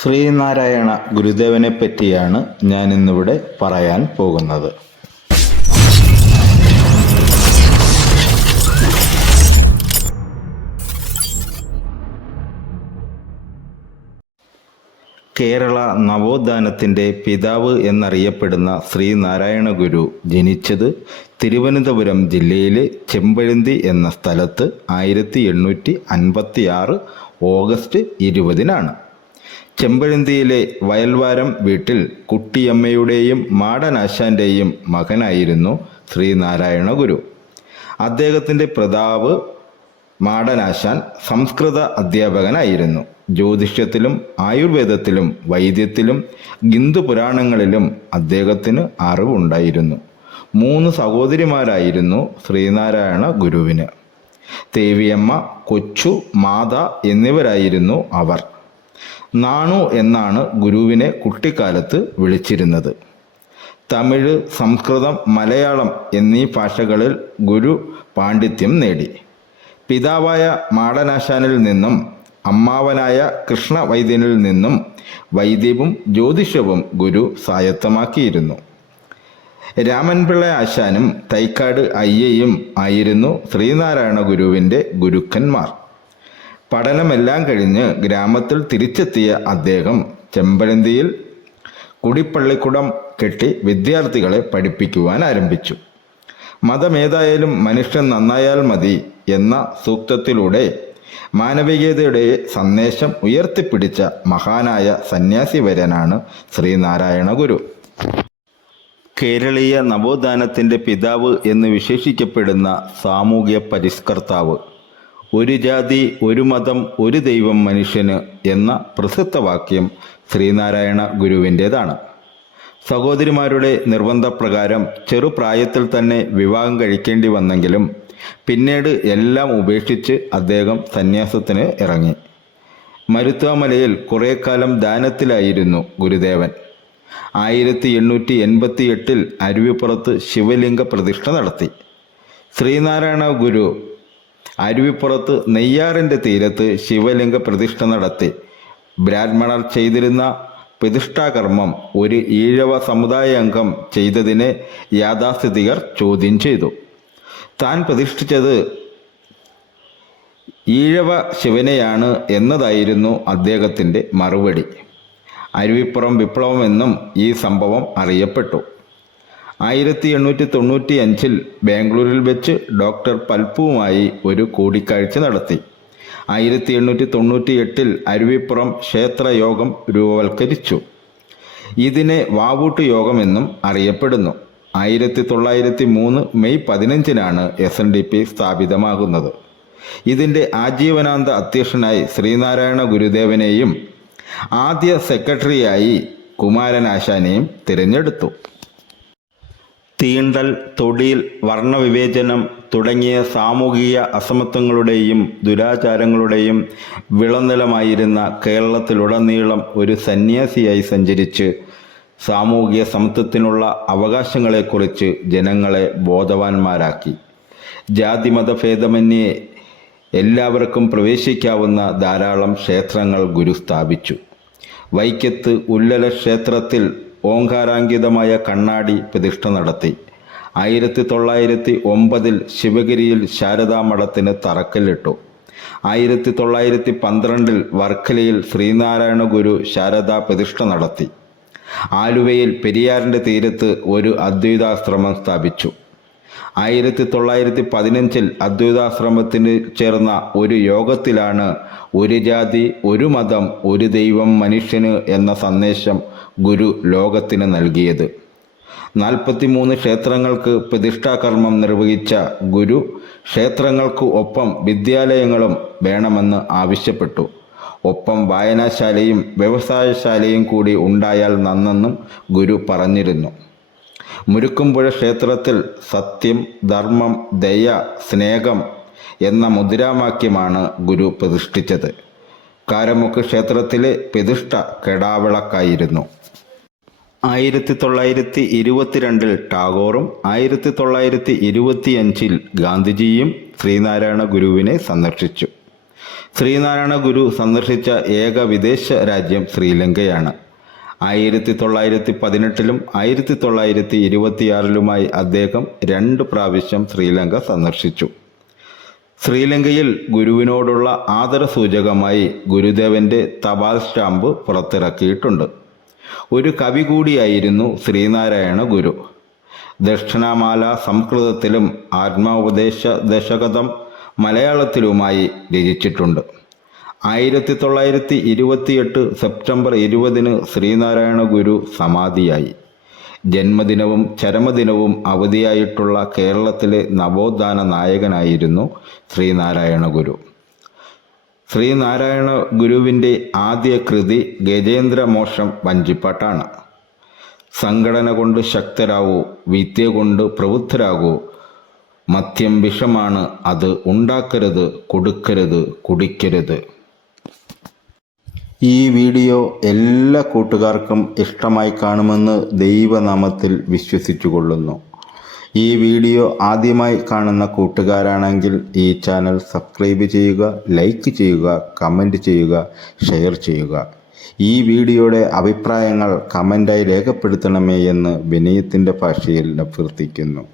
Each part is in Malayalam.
ശ്രീനാരായണ ഗുരുദേവനെ പറ്റിയാണ് ഞാൻ ഇന്നിവിടെ പറയാൻ പോകുന്നത്. കേരള നവോത്ഥാനത്തിന്റെ പിതാവ് എന്നറിയപ്പെടുന്ന ശ്രീനാരായണ ഗുരു ജനിച്ചത് തിരുവനന്തപുരം ജില്ലയിലെ ചെമ്പഴന്തി എന്ന സ്ഥലത്ത് ആയിരത്തി എണ്ണൂറ്റി അൻപത്തി ആറ് ഓഗസ്റ്റ് ഇരുപതിനാണ്. ചെമ്പഴന്തിയിലെ വയൽവാരം വീട്ടിൽ കുട്ടിയമ്മയുടെയും മാടനാശാന്റെയും മകനായിരുന്നു ശ്രീനാരായണ ഗുരു അദ്ദേഹത്തിന്റെ പ്രതാവ് മാടനാശാൻ സംസ്കൃത അധ്യാപകനായിരുന്നു. ജ്യോതിഷത്തിലും ആയുർവേദത്തിലും വൈദ്യത്തിലും ഹിന്ദു പുരാണങ്ങളിലും അദ്ദേഹത്തിന് അറിവുണ്ടായിരുന്നു. മൂന്ന് സഹോദരിമാരായിരുന്നു ശ്രീനാരായണ ഗുരുവിന് ദേവിയമ്മ കൊച്ചു മാത എന്നിവരായിരുന്നു അവർ. നാണു എന്നാണ് ഗുരുവിനെ കുട്ടിക്കാലത്ത് വിളിച്ചിരുന്നത്. തമിഴ് സംസ്കൃതം മലയാളം എന്നീ ഭാഷകളിൽ ഗുരു പാണ്ഡിത്യം നേടി. പിതാവായ മാടനാശാനിൽ നിന്നും അമ്മാവനായ കൃഷ്ണവൈദ്യനിൽ നിന്നും വൈദ്യവും ജ്യോതിഷവും ഗുരു സ്വായത്തമാക്കിയിരുന്നു. രാമൻപിള്ള ആശാനും തൈക്കാട് അയ്യയും ആയിരുന്നു ശ്രീനാരായണ ഗുരുവിന്റെ ഗുരുക്കന്മാർ. പഠനമെല്ലാം കഴിഞ്ഞ് ഗ്രാമത്തിൽ തിരിച്ചെത്തിയ അദ്ദേഹം ചെമ്പരന്തിയിൽ കുടിപ്പള്ളിക്കുടം കെട്ടി വിദ്യാർത്ഥികളെ പഠിപ്പിക്കുവാൻ ആരംഭിച്ചു. മതമേതായാലും മനുഷ്യൻ നന്നായാൽ മതി എന്ന സൂക്തത്തിലൂടെ മാനവികതയുടെ സന്ദേശം ഉയർത്തിപ്പിടിച്ച മഹാനായ സന്യാസി വരനാണ് ശ്രീനാരായണ ഗുരു. കേരളീയ നവോത്ഥാനത്തിന്റെ പിതാവ് എന്ന് വിശേഷിക്കപ്പെടുന്ന സാമൂഹ്യ പരിഷ്കർത്താവ് ഒരു ജാതി ഒരു മതം ഒരു ദൈവം മനുഷ്യന് എന്ന പ്രസക്ത പ്രസിദ്ധവാക്യം ശ്രീനാരായണ ഗുരുവിന്റേതാണ് സഹോദരിമാരുടെ നിർബന്ധപ്രകാരം ചെറുപ്രായത്തിൽ തന്നെ വിവാഹം കഴിക്കേണ്ടി വന്നെങ്കിലും പിന്നീട് എല്ലാം ഉപേക്ഷിച്ച് അദ്ദേഹം സന്യാസത്തിന് ഇറങ്ങി. മരുത്വാമലയിൽ കുറേ കാലം ദാനത്തിലായിരുന്നു ഗുരുദേവൻ. ആയിരത്തി എണ്ണൂറ്റി എൺപത്തി എട്ടിൽ അരുവിപ്പുറത്ത് ശിവലിംഗ പ്രതിഷ്ഠ നടത്തി. ശ്രീനാരായണ ഗുരു അരുവിപ്പുറത്ത് നെയ്യാറിന്റെ തീരത്ത് ശിവലിംഗ പ്രതിഷ്ഠ നടത്തി. ബ്രാഹ്മണർ ചെയ്തിരുന്ന പ്രതിഷ്ഠാകർമ്മം ഒരു ഈഴവ സമുദായ അംഗം ചെയ്തതിനെ യാഥാസ്ഥിതികർ ചോദ്യം ചെയ്തു. താൻ പ്രതിഷ്ഠിച്ചത് ഈഴവ ശിവനെയാണ് എന്നതായിരുന്നു അദ്ദേഹത്തിന്റെ മറുപടി. അരുവിപ്പുറം വിപ്ലവമെന്നും ഈ സംഭവം അറിയപ്പെട്ടു. ആയിരത്തി എണ്ണൂറ്റി തൊണ്ണൂറ്റി അഞ്ചിൽ ബാംഗ്ലൂരിൽ വെച്ച് ഡോക്ടർ പൽപ്പുവുമായി ഒരു കൂടിക്കാഴ്ച നടത്തി. ആയിരത്തി എണ്ണൂറ്റി തൊണ്ണൂറ്റി എട്ടിൽ അരുവിപ്പുറം ക്ഷേത്രയോഗം രൂപവൽക്കരിച്ചു. ഇതിനെ വാവൂട്ട് യോഗമെന്നും അറിയപ്പെടുന്നു. ആയിരത്തി തൊള്ളായിരത്തി മൂന്ന് മെയ് പതിനഞ്ചിനാണ് എസ് എൻ ഡി പി സ്ഥാപിതമാകുന്നത്. ഇതിന്റെ ആജീവനാന്ത അധ്യക്ഷനായി ശ്രീനാരായണ ഗുരുദേവനെയും ആദ്യ സെക്രട്ടറിയായി കുമാരനാശാനെയും തിരഞ്ഞെടുത്തു. തീണ്ടൽ തൊടിയിൽ വർണവിവേചനം തുടങ്ങിയ സാമൂഹിക അസമത്വങ്ങളുടെയും ദുരാചാരങ്ങളുടെയും വിളനിലമായിരുന്ന കേരളത്തിലുടനീളം ഒരു സന്യാസിയായി സഞ്ചരിച്ച് സാമൂഹിക സമത്വത്തിനുള്ള അവകാശങ്ങളെക്കുറിച്ച് ജനങ്ങളെ ബോധവാന്മാരാക്കി. ജാതിമത ഭേദമന്യേ എല്ലാവർക്കും പ്രവേശിക്കാവുന്ന ധാരാളം ക്ഷേത്രങ്ങൾ ഗുരു സ്ഥാപിച്ചു വൈക്കത്ത് ഉല്ലല ക്ഷേത്രത്തിൽ ഓങ്കാരാങ്കിതമായ കണ്ണാടി പ്രതിഷ്ഠ നടത്തി. ആയിരത്തി തൊള്ളായിരത്തി ഒമ്പതിൽ ശിവഗിരിയിൽ ശാരദാമഠത്തിന് തറക്കല്ലിട്ടു. ആയിരത്തി തൊള്ളായിരത്തി പന്ത്രണ്ടിൽ വർക്കലയിൽ ശ്രീനാരായണ ഗുരു ശാരദാ പ്രതിഷ്ഠ നടത്തി. ആലുവയിൽ പെരിയാറിന്റെ തീരത്ത് ഒരു അദ്വൈതാശ്രമം സ്ഥാപിച്ചു. ആയിരത്തി തൊള്ളായിരത്തി പതിനഞ്ചിൽ അദ്വൈതാശ്രമത്തിന് ചേർന്ന ഒരു യോഗത്തിലാണ് ഒരു ജാതി ഒരു മതം ഒരു ദൈവം മനുഷ്യന് എന്ന സന്ദേശം ഗുരു ലോകത്തിന് നൽകിയത്. നാൽപ്പത്തിമൂന്ന് ക്ഷേത്രങ്ങൾക്ക് പ്രതിഷ്ഠാകർമ്മം നിർവഹിച്ച ഗുരു ക്ഷേത്രങ്ങൾക്ക് ഒപ്പം വിദ്യാലയങ്ങളും വേണമെന്ന് ആവശ്യപ്പെട്ടു. ഒപ്പം വായനാശാലയും വ്യവസായശാലയും കൂടി ഉണ്ടായാൽ നന്നെന്നും ഗുരു പറഞ്ഞിരുന്നു. മുരുക്കുംപുഴ ക്ഷേത്രത്തിൽ സത്യം ധർമ്മം ദയ സ്നേഹം എന്ന മുദ്രാവാക്യമാണ് ഗുരു പ്രതിഷ്ഠിച്ചത്. കാരമുക്ക് ക്ഷേത്രത്തിലെ പ്രതിഷ്ഠ കെടാവിളക്കായിരുന്നു. ആയിരത്തി തൊള്ളായിരത്തി ഇരുപത്തിരണ്ടിൽ ടാഗോറും ആയിരത്തി തൊള്ളായിരത്തി ഇരുപത്തിയഞ്ചിൽ ഗാന്ധിജിയും ശ്രീനാരായണ ഗുരുവിനെ സന്ദർശിച്ചു. ശ്രീനാരായണ ഗുരു സന്ദർശിച്ച ഏക വിദേശ രാജ്യം ശ്രീലങ്കയാണ്. ആയിരത്തി തൊള്ളായിരത്തി പതിനെട്ടിലും ആയിരത്തി തൊള്ളായിരത്തി ഇരുപത്തിയാറിലുമായി അദ്ദേഹം രണ്ട് പ്രാവശ്യം ശ്രീലങ്ക സന്ദർശിച്ചു. ശ്രീലങ്കയിൽ ഗുരുവിനോടുള്ള ആദരസൂചകമായി ഗുരുദേവന്റെ തപാൽ സ്റ്റാമ്പ് പുറത്തിറക്കിയിട്ടുണ്ട്. ഒരു കവി കൂടിയായിരുന്നു ശ്രീനാരായണ ഗുരു. ദക്ഷിണമാല സംസ്കൃതത്തിലും ആത്മോപദേശ ദശകതം മലയാളത്തിലുമായി രചിച്ചിട്ടുണ്ട്. ആയിരത്തി തൊള്ളായിരത്തി ഇരുപത്തിയെട്ട് സെപ്റ്റംബർ ഇരുപതിന് ശ്രീനാരായണ ഗുരു സമാധിയായി. ജന്മദിനവും ചരമദിനവും അവധിയായിട്ടുള്ള കേരളത്തിലെ നവോത്ഥാന നായകനായിരുന്നു ശ്രീനാരായണ ഗുരു. ശ്രീനാരായണ ഗുരുവിന്റെ ആദ്യ കൃതി ഗജേന്ദ്രമോക്ഷം വഞ്ചിപ്പാട്ടാണ്. സംഘടന കൊണ്ട് ശക്തരാകൂ വിദ്യ കൊണ്ട് പ്രബുദ്ധരാകൂ മദ്യം വിഷമാണ് അത് ഉണ്ടാക്കരുത് കൊടുക്കരുത് കുടിക്കരുത്. ഈ വീഡിയോ എല്ലാ കൂട്ടുകാർക്കും ഇഷ്ടമായി കാണുമെന്ന് ദൈവനാമത്തിൽ വിശ്വസിച്ചു കൊള്ളുന്നു ഈ വീഡിയോ ആദ്യമായി കാണുന്ന കൂട്ടുകാരാണെങ്കിൽ ഈ ചാനൽ സബ്സ്ക്രൈബ് ചെയ്യുക ലൈക്ക് ചെയ്യുക കമന്റ് ചെയ്യുക ഷെയർ ചെയ്യുക. ഈ വീഡിയോയുടെ അഭിപ്രായങ്ങൾ കമന്റായി രേഖപ്പെടുത്തണമേ എന്ന് വിനയത്തിന്റെ ഭാഷയിൽ അഭ്യർത്ഥിക്കുന്നു.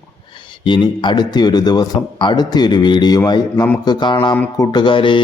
ഇനി അടുത്തൊരു ദിവസം അടുത്തൊരു വീഡിയോയുമായി നമുക്ക് കാണാം കൂട്ടുകാരെ.